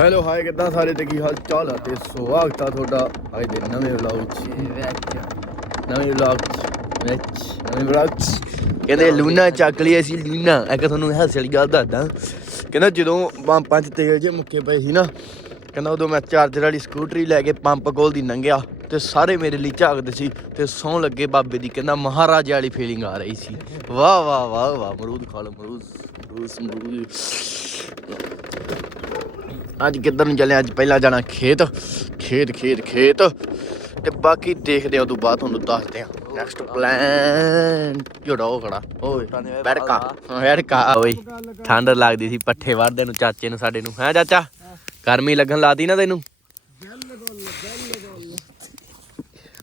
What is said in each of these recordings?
Hello hi ਕਿੱਦਾਂ ਸਾਰੇ ਤੇ ਕੀ ਹਾਲ ਚਾਲ ਆ? ਤੇ ਸਵਾਗਤ ਆ ਤੁਹਾਡਾ ਅੱਜ ਦੇ ਨਵੇਂ ਵਲੌਗ 'ਚ। ਨਵੇਂ ਵਲੌਗ 'ਚ ਵਿੱਚ ਨਵੇਂ ਵਲੌਗ 'ਚ। ਕਹਿੰਦੇ ਲੂਨਾ ਚੱਕ ਲਈ ਅਸੀਂ ਲੂਨਾ। ਇੱਕ ਤੁਹਾਨੂੰ ਹਾਸੇ ਵਾਲੀ ਗੱਲ ਦੱਸਦਾ। ਕਹਿੰਦਾ ਜਦੋਂ ਪੰਪਾਂ 'ਚ ਤੇਲ ਜੇ ਮੁੱਕੇ ਪਏ ਸੀ ਨਾ ਕਹਿੰਦਾ ਉਦੋਂ ਮੈਂ ਚਾਰਜਰ ਵਾਲੀ ਸਕੂਟਰੀ ਲੈ ਕੇ ਪੰਪ ਕੋਲ ਦੀ ਲੰਘਿਆ ਤੇ ਸਾਰੇ ਮੇਰੇ ਲਈ ਝਾਕਦੇ ਸੀ ਤੇ ਸੌਂ ਲੱਗੇ ਬਾਬੇ ਦੀ ਕਹਿੰਦਾ ਮਹਾਰਾਜਾ ਵਾਲੀ ਫੀਲਿੰਗ ਆ ਰਹੀ ਸੀ। ਵਾਹ ਵਾਹ ਵਾਹ ਵਾਹ ਮਰੂਦ ਖਾ ਲਓ ਮਰੂਦ ਮਰੂਦ ਮਰੂਦ। ਅੱਜ ਕਿੱਧਰ ਨੂੰ ਚੱਲੇ? ਅੱਜ ਪਹਿਲਾਂ ਜਾਣਾ ਖੇਤ। ਖੇਤ ਖੇਤ ਖੇਤ। ਤੇ ਬਾਕੀ ਦੇਖਦੇ ਆ ਉਦੋਂ ਬਾਅਦ ਤੁਹਾਨੂੰ ਦੱਸਦੇ ਆ ਨੈਕਸਟ ਪਲਾਨ ਜੋੜਾ ਉਹ ਖੜਾ। ਓਏ ਬੜਕਾ ਬੜਕਾ ਓਏ ਠੰਡ ਲੱਗਦੀ ਸੀ ਪੱਠੇ ਵੜਦੇ ਨੂੰ ਚਾਚੇ ਨੂੰ ਸਾਡੇ ਨੂੰ। ਹੈ ਚਾਚਾ? ਗਰਮੀ ਲੱਗਣ ਲਾਦੀ ਨਾ ਤੈਨੂੰ।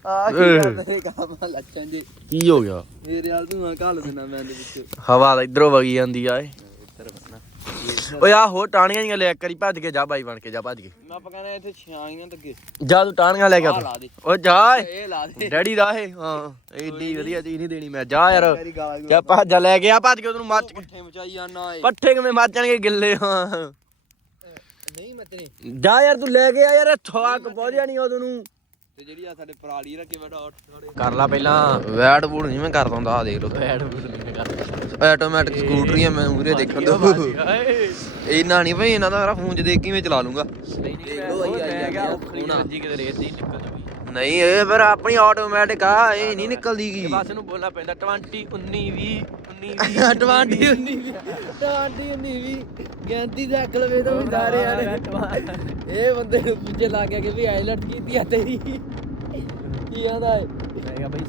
ਆ ਕੀ ਕਰਦੇ ਕੰਮ ਲੱਚਾਂ ਜੀ। ਕੀ ਹੋ ਗਿਆ? ਮੇਰੇ ਵਾਲ ਤੂੰ ਘਾਲ ਦੇਣਾ ਮੈਂ ਦੇ ਵਿੱਚ ਹਵਾ ਤਾਂ ਇਧਰੋਂ ਵਗੀ ਜਾਂਦੀ ਆ ਏ ਓਏ ਆ ਹੋ ਟਾਣੀਆਂ ਜੀਆਂ ਲੈ ਇੱਕ ਵਾਰੀ ਭੱਜ ਕੇ ਜਾ ਬਾਈ ਬਣ ਕੇ ਜਾ ਭੱਜ ਕੇ। ਮੈਂ ਪਕਾਣਾ ਇੱਥੇ ਛਾਂ ਹੀ ਨਾ ਲੱਗੇ ਜਾ ਤੂੰ ਟਾਣੀਆਂ ਲੈ ਕੇ ਆ ਓ ਜਾ ਏ। ਇਹ ਲਾ ਦੇ। ਡੈਡੀ ਦਾ ਇਹ ਹਾਂ ਏਡੀ ਵਧੀਆ ਚੀਜ਼ ਨਹੀਂ ਦੇਣੀ ਮੈਂ। ਜਾ ਯਾਰ ਜਾ ਭੱਜ ਲੈ ਕੇ ਆ ਭੱਜ ਕੇ ਉਹਨੂੰ ਮੱਚ ਪੱਠੇ ਮਚਾਈ ਜਾਣਾ ਏ। ਪੱਠੇ ਕਿਵੇਂ ਮੱਚਣਗੇ ਗਿੱਲੇ ਹਾਂ। ਨਹੀਂ ਮਤਨੇ ਜਾ ਯਾਰ ਤੂੰ ਲੈ ਕੇ ਆ ਯਾਰ ਥਵਾਕ ਪਹੁੰਚ ਜਾਣੀ ਉਦੋਂ ਨੂੰ। ਤੇ ਜਿਹੜੀ ਆ ਸਾਡੇ ਪਰਾਲੀ ਰੱਖੇ ਬੈਠਾ ਕਰ ਲਾ ਪਹਿਲਾਂ। ਵੈਟ ਬੂੜ ਨਹੀਂ ਮੈਂ ਕਰਦਾ ਹੁੰਦਾ ਆ ਦੇਖ ਲੋ ਐਡ ਨਹੀਂ ਕਰ ਆਟੋਮੈਟਿਕ ਸਕੂਟਰੀਆਂ ਮੈਂ ਮੂਰੇ ਦੇਖਣ ਦੋ। ਇਹਨਾਂ ਨਹੀਂ ਭਾਈ ਇਹਨਾਂ ਦਾ ਮੇਰਾ ਫੋਨ 'ਚ ਦੇਖ ਕਿਵੇਂ ਚਲਾ ਲੂੰਗਾ। ਨਹੀਂ ਨਿਕਲ ਜੂਗੀ ਨਹੀਂ ਇਹ ਫਿਰ ਆਪਣੀ ਆਟੋਮੈਟਿਕ ਆ ਇਹ ਨਹੀਂ ਨਿਕਲਦੀ ਗੀ। ਬਸ ਨੂੰ ਬੋਲਣਾ ਪੈਂਦਾ 20 19 20 19 20 19 20 19 20 ਗਿਣਤੀ ਦੇ ਅਕਲ ਵੇ ਤਾਂ ਵੀ ਸਾਰੇ ਯਾਰ ਇਹ ਬੰਦੇ ਨੂੰ ਪੁੱਛੇ ਲੱਗ ਗਿਆ ਕਿ ਵੀ ਆਈਲਟ ਕੀਤੀ ਆ ਤੇਰੀ। ਕੀ ਆਂਦਾ ਹੈ ਮੈਂ ਕਿਹਾ ਬਈ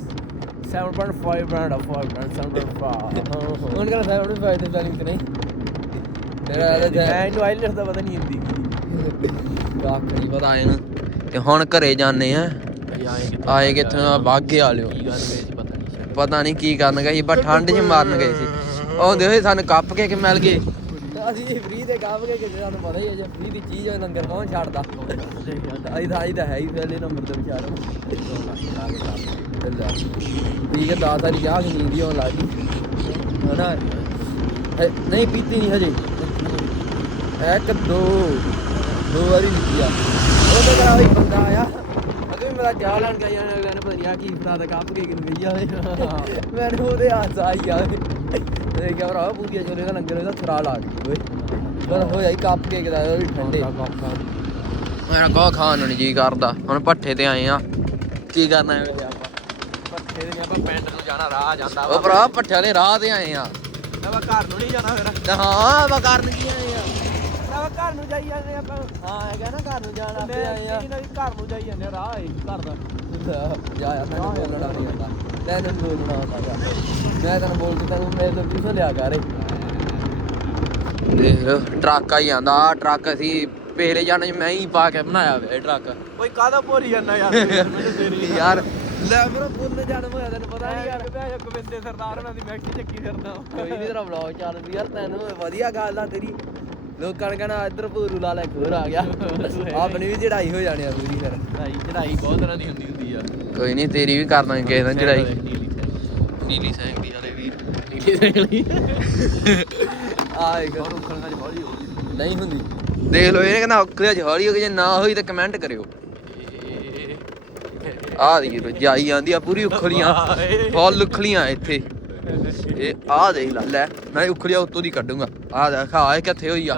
7.5 ਬ੍ਰਾਂਡ ਆ 5 ਬ੍ਰਾਂਡ 7.5 ਹੁਣ ਫਾਇਦੇ ਤਾਂ ਨਹੀਂ ਨਹੀਂ ਤੇਰਾ ਦਾ ਪਤਾ ਨਹੀਂ ਹੁੰਦੀ ਕੱਖ ਨਹੀਂ ਪਤਾ ਇਹਨੂੰ ਤੇ ਹੁਣ ਘਰੇ ਜਾਂਦੇ ਆ ਆਏ ਕਿੱਥੋਂ ਆ ਬਾਗੇ ਵਾਲਿਓ ਕੀ ਗੱਲ ਵੇ ਪਤਾ ਨਹੀਂ ਕੀ ਕਰਨ ਗਏ ਸੀ ਪਰ ਠੰਡ 'ਚ ਮਾਰਨ ਗਏ ਸੀ ਆਉਂਦੇ ਹੋਏ ਸਾਨੂੰ ਕੱਪ ਕੇ ਕਿ ਮਿਲ ਗਏ ਅਸੀਂ ਫ੍ਰੀ ਦੇ ਕੱਪ ਕੇ ਕਿ ਸਾਨੂੰ ਪਤਾ ਹੀ ਹੈ ਜੇ ਫ੍ਰੀ ਦੀ ਚੀਜ਼ ਹੋਵੇ ਲੰਗਰ ਕੌਣ ਛੱਡਦਾ? ਅਸੀਂ ਤਾਂ ਅਸੀਂ ਤਾਂ ਹੈ ਹੀ ਪਹਿਲੇ ਨੰਬਰ ਤੇ ਵਿਚਾਰ ਠੀਕ ਹੈ ਦਸ ਵਾਰੀ ਚਾਹ ਕਿ ਨੀਂਦ ਹੀ ਆਉਣ ਲੱਗ ਗਈ। ਹਨਾ? ਇਹ ਨਹੀਂ ਪੀਤੀ ਨਹੀਂ ਹਜੇ। ਇੱਕ ਦੋ ਦੋ ਵਾਰੀ ਪੀਤੀ ਆ। ਉਹਦੇ ਕਰਾ ਵੀ ਬੰਦਾ ਆਇਆ। ਅਗੇ ਮੇਰਾ ਚਾਹ ਲੈਣ ਗਿਆ ਯਾਰ ਅਗਲੇ ਨੇ ਪਤਾ ਨਹੀਂ ਆ ਕੀ ਫਰਾ ਦਾ ਕੱਪ ਕੇ ਕਿਨ ਗਈ ਆਵੇ ਮੈਨੂੰ ਉਹਦੇ ਹੱਥ ਆਈ ਆਵੇ ਤੇ ਕਿਹਾ ਭਰਾ ਪੂਰੀਆ ਚੋਲੇ ਦਾ ਲੰਗਰ ਉਹਦਾ ਥਰਾ ਲਾ ਗਈ ਓਏ। ਪਰ ਹੋਇਆ ਹੀ ਕੱਪ ਕੇ ਕਿਦਾ ਉਹ ਵੀ ਠੰਡੇ। ਮੇਰਾ ਕੋ ਖਾਣ ਨੂੰ ਜੀ ਕਰਦਾ ਹੁਣ ਪੱਠੇ ਤੇ ਆਏ ਆ। ਕੀ ਕਰਨਾ ਹੈ? ਆਪਾਂ ਪੱਠੇ ਦੇ ਆਪਾਂ ਪਿੰਡ ਨੂੰ ਜਾਣਾ ਰਾਹ ਜਾਂਦਾ ਉਹ ਭਰਾ ਪੱਠੇ ਵਾਲੇ ਰਾਹ ਤੇ ਆਏ ਆ। ਆਪਾਂ ਘਰ ਨੂੰ ਨਹੀਂ ਜਾਣਾ ਫਿਰ। ਤੇ ਹਾਂ ਆਪਾਂ ਕਰਨ ਕੀ ਆਏ? ਆ ਘਰ ਨੂੰ ਜਾਈ ਜਾਂਦੇ ਆਪਾਂ। ਹਾਂ ਹੈਗਾ ਨਾ ਘਰ ਨੂੰ ਜਾਣ ਆਪੇ ਆਏ ਆ। ਦੀ ਘਰ ਨੂੰ ਜਾਈ ਜਾਂਦੇ ਰਾਹ ਹੈ ਘਰ ਦਾ। ਜਾ ਯਾਰ ਮੈਨੂੰ ਬੋਲਣਾ ਨਹੀਂ ਆਉਂਦਾ ਤੈਨੂੰ ਬੋਲਣਾ ਆਉਂਦਾ ਗਾ। ਮੈਂ ਤੈਨੂੰ ਬੋਲ ਕੇ ਤੈਨੂੰ ਮੇਰੇ ਤੋਂ ਕਿਥੋਂ ਲਿਆ ਕਰੇ ਦੇਖ ਲਓ ਟਰੱਕ ਆਈ ਜਾਂਦਾ ਆਹ ਟਰੱਕ ਅਸੀਂ ਪਹਿਲੇ ਜਾਣੇ ਚ ਮੈਂ ਹੀ ਪਾ ਕੇ ਬਣਾਇਆ ਵੇ ਇਹ ਟਰੱਕ। ਓਏ ਕਾਹਦਾ ਭੋਰੀ ਜਾਂਦਾ ਯਾਰ? ਯਾਰ ਲੈ ਮੇਰਾ ਪੁੱਲ ਜਨਮ ਹੋਇਆ ਤੈਨੂੰ ਪਤਾ ਨਹੀਂ ਯਾਰ। ਯਾਰ ਗੋਬਿੰਦੇ ਸਰਦਾਰ ਉਹਨਾਂ ਦੀ ਮੈਕਸੀ ਚੱਕੀ ਫਿਰਦਾ। ਕੋਈ ਨਹੀਂ ਤੇਰਾ ਵਲੌਗ ਚੱਲਦੀ ਯਾਰ ਤੈਨੂੰ ਵਧੀਆ ਗੱਲ ਆ ਤੇਰੀ। ਲੋਕਾਂ ਨੇ ਕਹਿਣਾ ਇੱਧਰ ਭੂਰੂ ਲਾ ਲੈ ਘੋਰ ਆ ਗਿਆ। ਆਪਣੀ ਵੀ ਚੜਾਈ ਹੋ ਜਾਣੀ ਆ ਪੂਰੀ ਫਿਰ। ਚੜਾਈ ਚੜਾਈ ਬਹੁਤ ਤਰ੍ਹਾਂ ਦੀ ਹੁੰਦੀ ਹੁੰਦੀ ਆ। ਕੋਈ ਨਹੀਂ ਤੇਰੀ ਵੀ ਕਰ ਦਾਂਗੇ ਕਿਸੇ ਦਿਨ ਚੜਾਈ ਨੀਲੀ ਨੀਲੀ ਸਾਈਕਲ ਵਾਲੇ ਵੀਰ। ਸਾਈਕਲੀ ਆ ਇੱਕ ਬਹੁਤ ਉਖੜਨਾ ਚ ਹੌਲੀ ਹੋ ਗਈ। ਨਹੀਂ ਹੁੰਦੀ। ਦੇਖ ਲਓ ਇਹ ਕਹਿੰਦਾ ਔਖਰੇ ਚ ਹੌਲੀ ਹੋ ਗਈ ਜੇ ਨਾ ਹੋਈ ਤਾਂ ਕਮੈਂਟ ਕਰਿਓ। ਆ ਦੀ ਰਜਾਈ ਜਾਂਦੀ ਆ ਪੂਰੀ ਉਖਲੀਆਂ। ਫੁੱਲ ਉਖਲੀਆਂ ਇੱਥੇ। ਇਹ ਆ ਦੇਖ ਲੈ ਲੈ ਮੈਂ ਉਖਲੀਆਂ ਉੱਤੋਂ ਦੀ ਕੱਢੂੰਗਾ। ਆ ਦੇਖ ਆ ਇਹ ਕਿੱਥੇ ਹੋਈ ਆ।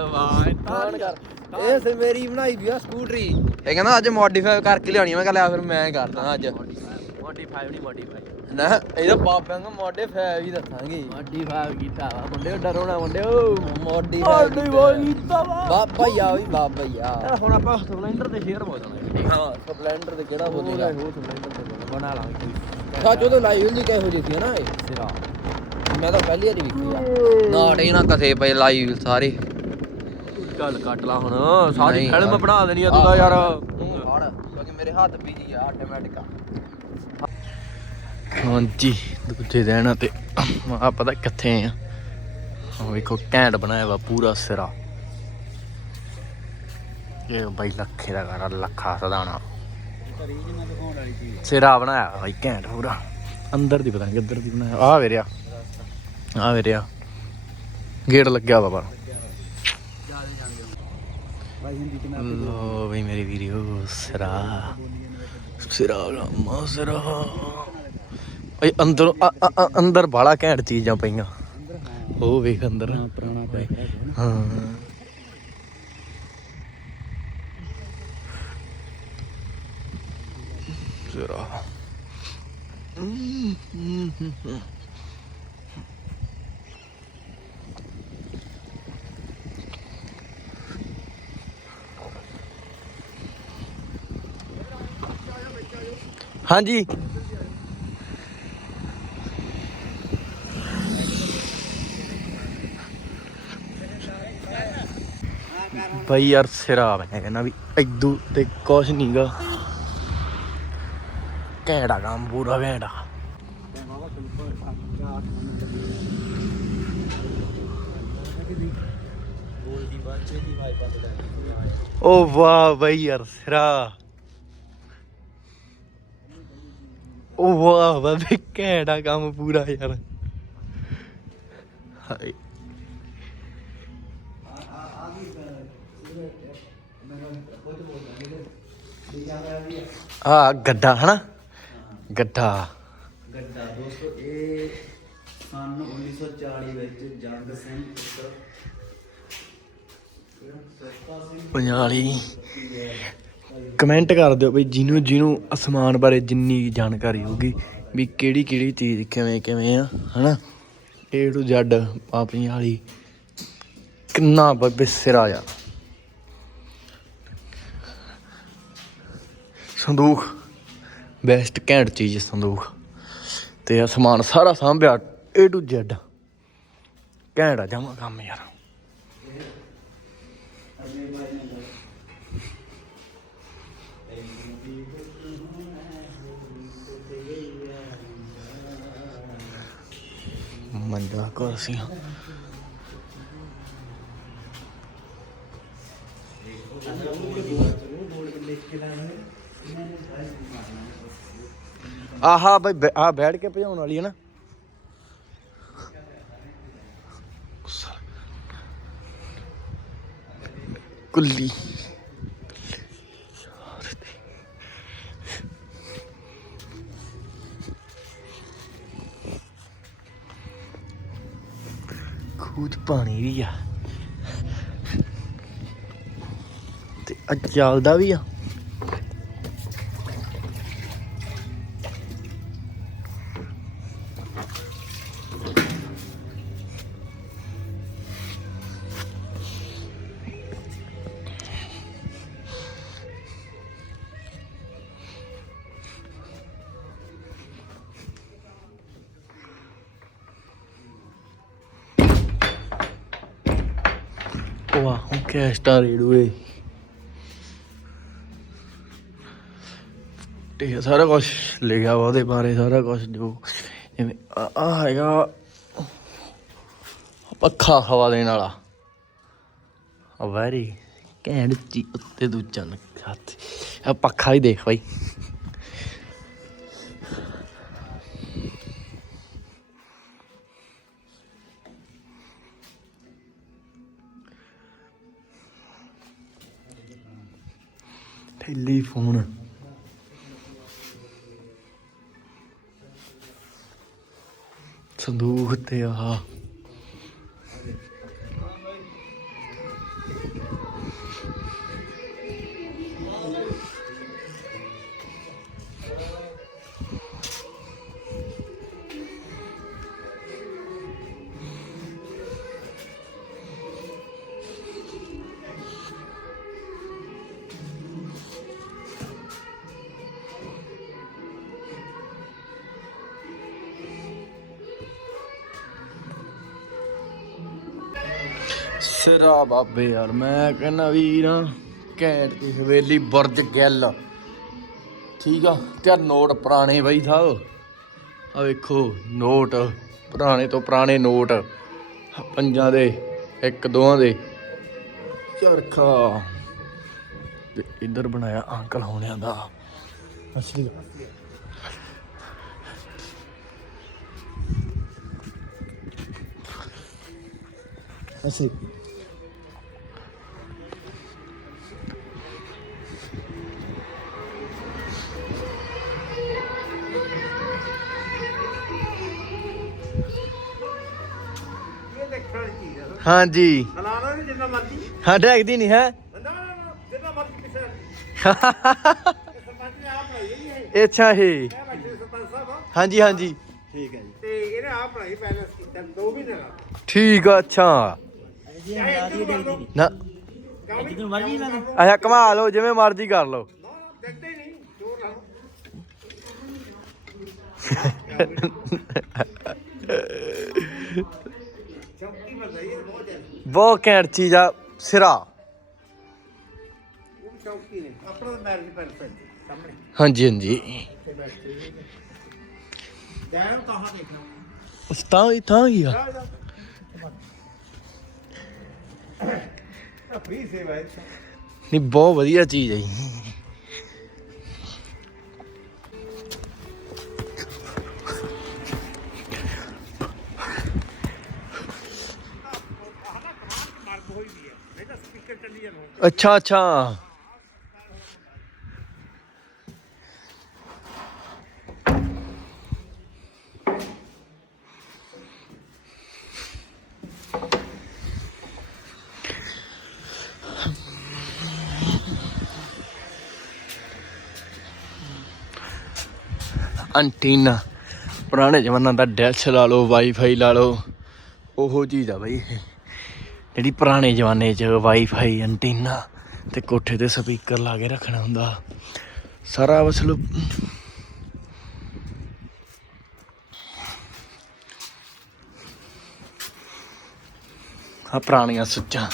ਇਹ ਸੇ ਮੇਰੀ ਬਣਾਈ ਵੀ ਆ ਸਕੂਟਰੀ। ਇਹ ਕਹਿੰਦਾ ਅੱਜ ਮੋਡੀਫਾਈ ਕਰਕੇ ਲਿਆਉਣੀ। ਮੈਂ ਕਿਹਾ ਲਿਆ ਫਿਰ ਮੈਂ ਕਰਦਾ ਅੱਜ। ਮੋਡੀਫਾਈ ਨਹੀਂ ਮੋਡੀਫਾਈ ਨਾ ਇਹਦਾ ਬਾਬਿਆਂ ਨੂੰ ਮੋਡੀਫਾਈ ਵੀ ਦੱਸਾਂਗੇ। ਮੋਡੀਫਾਈ ਕੀਤਾ ਵਾ ਮੁੰਡੇ ਡਰੋਣਾ ਮੁੰਡੇ ਓ ਮੋਡੀਫਾਈ ਮੋਡੀਫਾਈ ਕੀਤਾ ਵਾ। ਬਾਬਾ ਯਾ ਵੀ ਬਾਬਾ ਯਾ ਹੁਣ ਆਪਾਂ ਸਪਲੈਂਡਰ ਤੇ ਸ਼ੇਅਰ ਬੋਲਣਾ ਹਾਂ ਸਪਲੈਂਡਰ ਤੇ ਕਿਹੜਾ ਬੋਲੇਗਾ ਉਹ ਸਪਲੈਂਡਰ ਤੇ ਬੋਲਣਾ, ਬਣਾ ਲਾਂਗੇ। ਕੋਈ ਸੱਚ ਉਹ ਲਾਈ ਹੁੰਦੀ ਕਿਹੋ ਜਿਹੀ ਸੀ ਨਾ ਇਹ। ਸਿਰਾ। ਮੈਂ ਤਾਂ ਪਹਿਲੀ ਵਾਰੀ ਵੇਖੀ ਆ। ਨਾਟੇ ਨਾ ਕਸੇ ਪਏ ਲਾਈ ਸਾਰੇ। ਗੱਲ ਕੱਟ ਲਾ ਹੁਣ ਸਾਰੀ ਨਹੀਂ ਫਿਲਮ। ਬਣਾ ਦੇਣੀ ਆ ਤੂੰ ਤਾਂ ਯਾਰ। ਤੂੰ ਫੜ ਕਿਉਂਕਿ ਮੇਰੇ ਹੱਥ ਬੀਜੀ ਆ ਆਟੋਮੈਟਿਕ ਆ। ਹਾਂਜੀ ਦੂਜੇ ਦਿਨ ਤੇ ਆ ਪਤਾ ਕਿੱਥੇ ਆ। ਉਹ ਵੇਖੋ ਘੈਂਟ ਬਣਾਇਆ ਵਾ ਪੂਰਾ ਸਿਰਾ। ਇਹ ਬਾਈ ਲੱਖੇ ਦਾ ਘਰ ਲੱਖਾ ਸਦਾਣਾ। ਸਿਰਾ ਬਣਾਇਆ ਬਾਈ ਘੈਂਟ ਪੂਰਾ। ਅੰਦਰ ਦੀ ਪਤਾ ਨਹੀਂ ਕਿੱਧਰ ਦੀ ਬਣਾਇਆ। ਆ ਵੇਰਿਆ ਆ ਵੇਰਿਆ ਗੇਟ ਲੱਗਿਆ ਵਾ ਪਰ ਮੈਂ ਲੋ ਬਈ ਮੇਰੇ ਵੀਡੀਓ ਸਿਰਾ। ਸਿਰਾ ਰਾਮਾ ਸਿਰਾ। ਓਏ ਅੰਦਰ ਅੰਦਰ ਬਾਲਾ ਘੈਂਟ ਚੀਜ਼ਾਂ ਪਈਆਂ। ਹਾਂ ਉਹ ਵੇਖ ਅੰਦਰ। ਹਾਂ, ਪੁਰਾਣਾ ਪੈਕ ਹੈ ਨਾ। ਹਾਂ। ਹਾਂਜੀ। ਬਈ ਯਾਰ ਸਿਰਾ ਮੈਂ ਕਹਿੰਦਾ ਵੀ ਐਦੂ ਤੇ ਕੁਛ ਨਹੀਂਗਾ ਘੈਂਟਾ ਕੰਮ ਪੂਰਾ ਘੈਂਟਾ ਗੋਲਡੀ ਓ ਵਾਹ ਬਈ ਯਾਰ ਸਿਰਾ। ਓ ਵਾਹ ਬਾਬੇ ਘੈਂਟਾ ਕੰਮ ਪੂਰਾ ਯਾਰ। ਹਾਏ। ਆ ਗੱਡਾ ਹਨਾ? ਗੱਡਾ। ਗੱਡਾ ਦੋਸਤੋ ਇਹ ਸਨ 1940 ਵਿੱਚ ਜੰਗ ਸਿੰਘ ਪੁੱਤਰ। ਕਮੈਂਟ ਕਰ ਦਿਓ ਵੀ ਜਿਹਨੂੰ ਜਿਹਨੂੰ ਅਸਮਾਨ ਬਾਰੇ ਜਿੰਨੀ ਜਾਣਕਾਰੀ ਹੋਗੀ ਵੀ ਕਿਹੜੀ ਕਿਹੜੀ ਚੀਜ਼ ਕਿਵੇਂ ਕਿਵੇਂ ਆ, ਹਨਾ? ਏ ਟੂ Z ਆਪਣੀ ਵਾਲੀ ਕਿੰਨਾ ਬੱਬੇ ਸਿਰਾ ਆ। ਸੰਦੂਖ ਬੈਸਟ ਘੈਂਟ ਚੀਜ਼ ਸੰਦੂਖ। ਤੇ ਅਸਮਾਨ ਸਾਰਾ ਸਾਂਭਿਆ ਏ ਟੂ Z ਘੈਂਟ ਆ ਜਾਵਾਂ ਕੰਮ ਯਾਰ। ਮੰਡਾ ਕੁਰਸੀਆਂ ਆਹਾ ਬਈ ਬੈ- ਬੈਠ ਕੇ ਭਜਾਉਣ ਵਾਲੀ ਹੈ ਨਾ। ਕੁੱਲੀ। ਖੂਦ ਪਾਣੀ ਵੀ ਆ। ਤੇ ਅੱਜ ਚੱਲਦਾ ਵੀ ਆ। ਵਾਹ ਹੁਣ ਕੈਸਟਾ ਰੇਡੂਏ ਤੇ ਸਾਰਾ ਕੁਝ ਲਿਖਿਆ ਵਾ ਉਹਦੇ ਬਾਰੇ, ਸਾਰਾ ਕੁਝ ਜੋ ਜਿਵੇਂ ਆ ਆਹ ਹੈਗਾ ਪੱਖਾ ਹਵਾ ਦੇਣ ਵਾਲਾ। ਆ ਵੈਰੀ ਘੈਂਟ ਚੀ ਉੱਤੇ ਦੂਜਾ ਲੱਗਾ ਆ ਪੱਖਾ ਹੀ ਦੇਖ ਬਾਈ। ਟੈਲੀਫੋਨ ਸੰਦੂਕ ਤੇ ਆਹ ਸਿਰਾ ਬਾਬੇ ਯਾਰ, ਮੈਂ ਕਹਿੰਦਾ ਵੀ ਘੈਂਟ ਦੀ ਹਵੇਲੀ ਬੁਰਜ ਗਿੱਲ। ਠੀਕ ਆ, ਤੇ ਨੋਟ ਪੁਰਾਣੇ ਬਈ ਸਾਹਿਬ। ਆ ਵੇਖੋ, ਨੋਟ, ਪੁਰਾਣੇ ਤੋਂ ਪੁਰਾਣੇ ਨੋਟ। ਪੰਜਾਂ ਦੇ, ਇੱਕ ਦੋਆਂ ਦੇ। ਚਰਖਾ। ਤੇ ਇੱਧਰ ਬਣਾਇਆ ਅੰਕਲ ਹੋਣਿਆਂ ਦਾ। ਅਸਲੀ That's it. ਹਾਂਜੀ। ਹਲਾਣਾ ਨੂੰ ਜਿੰਨਾ ਮਰਜ਼ੀ। ਹਾਂ ਡੈਗਦੀ ਨਹੀਂ ਹੈ? ਨਾ ਨਾ ਨਾ, ਜਿੰਨਾ ਮਰਜ਼ੀ ਕਿਸੇ ਇਹ ਸਰਪੰਚ ਨੇ ਆਪ ਠੀਕ ਆ ਅੱਛਾ। ਨਾ। ਜਿੱਦੋਂ ਮਰਜ਼ੀ ਲਾ ਲਓ ਅੱਛਾ ਕਮਾ ਲਓ ਜਿਵੇਂ ਮਰਜ਼ੀ ਕਰ ਲਓ। ਨਾ ਨਾ ਦੇਖਦੇ ਹੀ ਨਹੀਂ ਜ਼ੋਰ ਲਾ ਲਓ ਚੌਕੀ ਬਣਾਈ ਹੈ ਬਹੁਤ ਜ਼ਿਆਦਾ ਬਹੁਤ ਘੈਂਟ ਚੀਜ਼ ਆ ਸਿਰਾ। ਉਹ ਚੌਕੀ ਨੇ ਆਪਣਾ ਮੈਰਿਜ ਪੈਲਸ ਹੈ ਸਾਹਮਣੇ ਹਾਂਜੀ ਹਾਂਜੀ। ਜਾਓ ਕਹਾਂ ਦੇਖਣਾ। ਉਸ ਤਾਂ ਹੀ ਤਾਂ ਹੀ ਆ। ਜਾ ਜਾ ਫ੍ਰੀ ਸੇਵਾ ਹੈ ਨਹੀਂ, ਬਹੁਤ ਵਧੀਆ ਚੀਜ਼ ਹੈ ਜੀ। ਮਰਦ ਹੋਈ ਵੀ ਹੈ ਨਹੀਂ ਤਾਂ ਸਪੀਕਰ ਚੱਲੀ ਜਾਣਾ ਅੱਛਾ ਅੱਛਾ। ਅੰਟੀਨਾ ਪੁਰਾਣੇ ਜ਼ਮਾਨਾ ਦਾ ਡੈਸ਼ ਲਾ ਲਓ ਵਾਈਫਾਈ ਲਾ ਲਓ। ਉਹੋ ਚੀਜ਼ ਆ ਬਈ। ਜਿਹੜੀ ਪੁਰਾਣੇ ਜ਼ਮਾਨੇ 'ਚ ਵਾਈਫਾਈ ਐਂਟੀਨਾ ਤੇ ਕੋਠੇ ਤੇ ਸਪੀਕਰ ਲਾ ਕੇ ਰੱਖਣਾ ਹੁੰਦਾ। ਸਾਰਾ ਮਤਲਬ ਆ ਪੁਰਾਣੀਆਂ ਸੁੱਚਾਂ।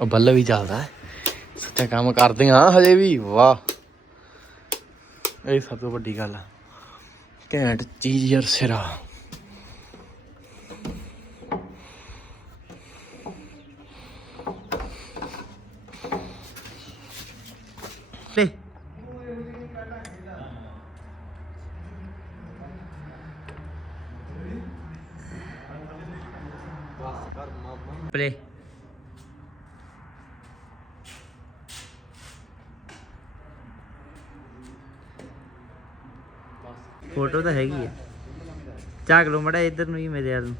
ਉਹ ਬੱਲ ਵੀ ਚੱਲਦਾ ਹੈ। ਸੱਚਾ ਕੰਮ ਕਰਦੇ ਹਾਂ ਹਜੇ ਵੀ, ਵਾਹ। ਇਹ ਸਭ ਤੋਂ ਵੱਡੀ ਗੱਲ ਆ। ਘੈਂਟ ਚੀਜ਼ ਯਾਰ ਸਿਰਾ। ਤਾਂ ਹੈਗੀ ਆ। ਝਾਕ ਲਓ ਮੜਾ ਇੱਧਰ ਨੂੰ ਹੀ ਮੇਰੇ ਵੱਲ ਨੂੰ।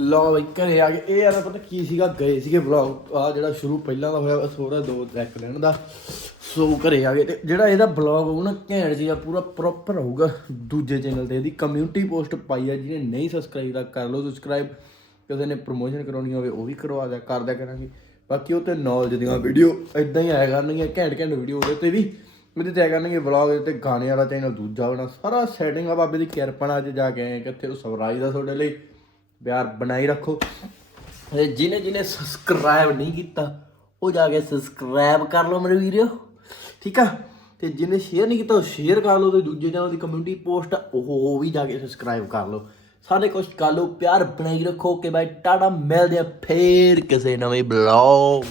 ਲਓ ਬਈ, ਘਰੇ ਆ ਗਏ। ਇਹ ਯਾਰ ਪਤਾ ਕੀ ਸੀਗਾ? ਗਏ ਸੀਗੇ ਵਲੌਗ ਆ ਜਿਹੜਾ ਸ਼ੁਰੂ ਪਹਿਲਾਂ ਦਾ ਹੋਇਆ ਥੋੜਾ ਦੋ ਰੈਕ ਲੈਣ ਦਾ। ਸੋ ਘਰੇ ਆ ਗਏ ਤੇ ਜਿਹੜਾ ਇਹਦਾ ਵਲੌਗ ਉਹ ਨਾ, ਘੈਂਟ ਜਿਹਾ ਪੂਰਾ ਪ੍ਰੋਪਰ ਹੋਊਗਾ ਦੂਜੇ ਚੈਨਲ ਤੇ। ਇਹਦੀ ਕਮਿਊਨਿਟੀ ਪੋਸਟ ਪਾਈ ਆ, ਜਿਹਨੇ ਨਹੀਂ ਸਬਸਕ੍ਰਾਈਬ ਦਾ ਕਰ ਲਓ ਸਬਸਕ੍ਰਾਈਬ ਕਿਸੇ ਨੇ ਪ੍ਰੋਮੋਸ਼ਨ ਕਰਾਉਣੀ ਹੋਵੇ, ਉਹ ਵੀ ਕਰਵਾ ਦਿਆ, ਕਰ ਦਿਆ ਕਰਾਂਗੇ। ਬਾਕੀ ਉਹ ਤੇ ਨੌਲੇਜ ਦੀਆਂ ਵੀਡੀਓ ਇਦਾਂ ਹੀ ਆਇਆ ਕਰਨਗੀਆਂ, ਘੈਂਟ ਘੈਂਟ ਵੀਡੀਓ ਉਹਦੇ ਤੇ ਵੀ। ਉਹਦੇ ਤੇ ਆਇਆ ਕਰਨਗੇ ਵਲੌਗ ਤੇ ਗਾਣੇ ਵਾਲਾ ਚੈਨਲ ਦੂਜਾ ਹੋਣਾ, ਸਾਰਾ ਸੈਟਿੰਗ ਆ ਬਾਬੇ ਦੀ ਕਿਰਪਾ ਨਾਲ ਅੱਜ ਜਾ ਕੇ ਆਏ ਕਿੱਥੇ ਉਹ ਸਰਪ੍ਰਾਈਜ਼ ਦਾ ਤੁਹਾਡੇ ਲਈ ਪਿਆਰ ਬਣਾਈ ਰੱਖੋ। ਤੇ ਜਿਹਨੇ ਜਿਹਨੇ ਸਬਸਕ੍ਰਾਈਬ ਨਹੀਂ ਕੀਤਾ, ਉਹ ਜਾ ਕੇ ਸਬਸਕ੍ਰਾਈਬ ਕਰ ਲਓ ਮੇਰੇ ਵੀਰੋ, ਠੀਕ ਆ? ਤੇ ਜਿਹਨੇ ਸ਼ੇਅਰ ਨਹੀਂ ਕੀਤਾ, ਉਹ ਸ਼ੇਅਰ ਕਰ ਲਓ ਤੇ ਦੂਜੇ ਚੈਨਲ ਦੀ ਕਮਿਊਨਿਟੀ ਪੋਸਟ ਉਹ ਉਹ ਵੀ ਜਾ ਕੇ ਸਬਸਕ੍ਰਾਈਬ ਕਰ ਲਓ। ਸਾਰੇ ਕੁਝ ਕਰ ਲਓ, ਪਿਆਰ ਬਣਾਈ ਰੱਖੋ ਕਿ ਬਾਈ ਟਾਟਾ, ਮਿਲਦੇ ਆ ਫੇਰ ਕਿਸੇ ਨਵੇਂ ਬਲੌਗ